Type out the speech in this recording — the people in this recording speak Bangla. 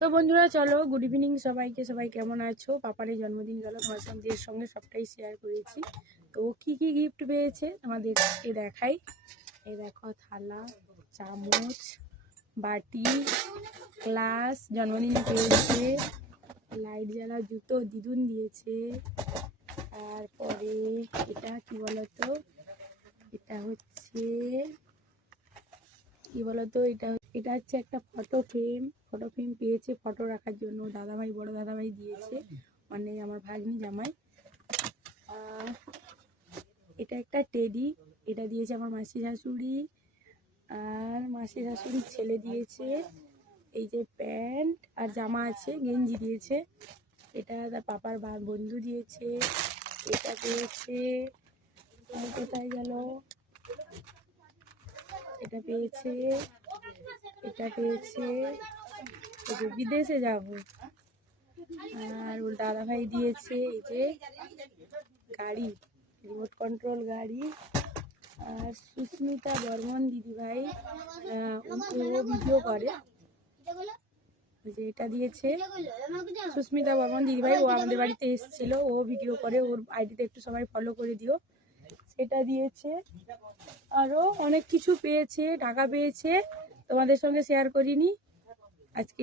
তো বন্ধুরা চলো, গুড ইভিনিং সবাইকে। সবাই কেমন আছো? পাপারের জন্মদিন গেল, তোমার সঙ্গে সবটাই শেয়ার করেছি। তো কি কি গিফট পেয়েছে তোমাদেরকে দেখাই। এই দেখো, থালা, চামচ, বাটি, গ্লাস জন্মদিনে পেয়েছে। লাইট জ্বালা জুতো দিদুন দিয়েছে। তারপরে এটা কি বলতো, এটা হচ্ছে এটা হচ্ছে একটা ফটো ফ্রেম পেয়েছে ফটো রাখার জন্য। দাদাভাই, বড় দাদাভাই দিয়েছে, মানে আমার ভাগ্নি জামাই। এটা একটা টেডি, এটা দিয়েছে আমার মাসি শাশুড়ি। আর মাসি শাশুড়ির ছেলে দিয়েছে এই যে প্যান্ট আর জামা আছে, গেঞ্জি দিয়েছে। এটা তার পাপার বন্ধু দিয়েছে। এটা পেয়েছে, কোথায় গেল, এটা পেয়েছে এই যে বিদেশে যাব। আর ওর দাদাভাই দিয়েছে এই যে গাড়ি, রিমোট কন্ট্রোল গাড়ি। আর সুস্মিতা বর্মন দিদিভাই, ও ভিডিও করে, যে এটা দিয়েছে সুস্মিতা বর্মন দিদিভাই। ও আমাদের বাড়িতে এসেছিল, ও ভিডিও করে, ওর আইডিতে একটু সবাই ফলো করে দিও। সেটা দিয়েছে। আরও অনেক কিছু পেয়েছে, টাকা পেয়েছে, তোমাদের সঙ্গে শেয়ার করিনি আজকে।